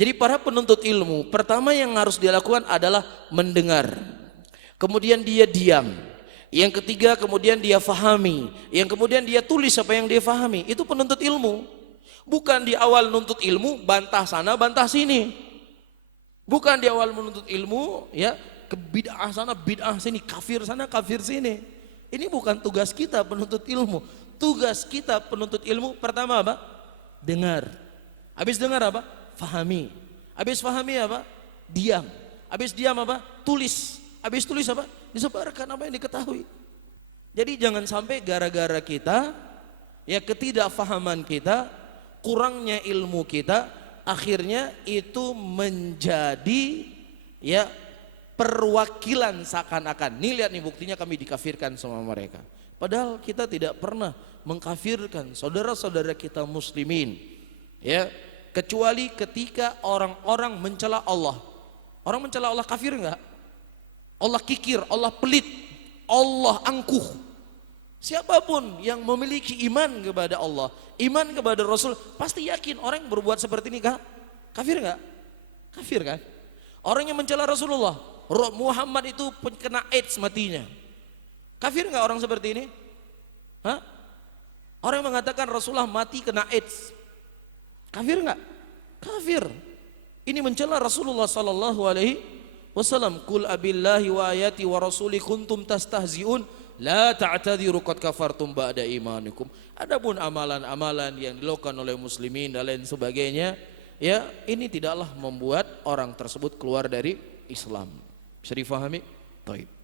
Jadi para penuntut ilmu, pertama yang harus dilakukan adalah mendengar. Kemudian dia diam. Yang ketiga kemudian dia fahami. Yang kemudian dia tulis apa yang dia fahami. Itu penuntut ilmu. Bukan di awal nuntut ilmu bantah sana bantah sini. Bukan di awal menuntut ilmu ya ke bid'ah sana bid'ah sini, kafir sana kafir sini. Ini bukan tugas kita penuntut ilmu. Tugas kita penuntut ilmu pertama apa? Dengar. Habis dengar apa? Fahami. Habis fahami apa? Diam. Habis diam apa? Tulis. Habis tulis apa? Disebarkan apa yang diketahui. Jadi jangan sampai gara-gara kita ya ketidakfahaman kita, kurangnya ilmu kita, akhirnya itu menjadi ya perwakilan seakan-akan. Nih lihat nih buktinya kami dikafirkan sama mereka. Padahal kita tidak pernah mengkafirkan saudara-saudara kita muslimin. Ya, kecuali ketika orang-orang mencela Allah. Orang mencela Allah kafir enggak? Allah kikir, Allah pelit, Allah angkuh. Siapapun yang memiliki iman kepada Allah, iman kepada Rasul, pasti yakin orang yang berbuat seperti ini kafir enggak? Kafir kan? Orang yang mencela Rasulullah, Muhammad itu kena AIDS matinya. Kafir enggak orang seperti ini? Hah? Orang yang mengatakan Rasulullah mati kena AIDS. Kafir enggak? Kafir. Ini mencela Rasulullah sallallahu alaihi wasallam. Qul abillahi wa ayati wa rasuli kuntum tastahzi'un la ta'tadiru qad kafartum ba'da imanikum. Adapun amalan-amalan yang dilakukan oleh muslimin dan lain sebagainya, ya ini tidaklah membuat orang tersebut keluar dari Islam. Bisa difahami? Baik.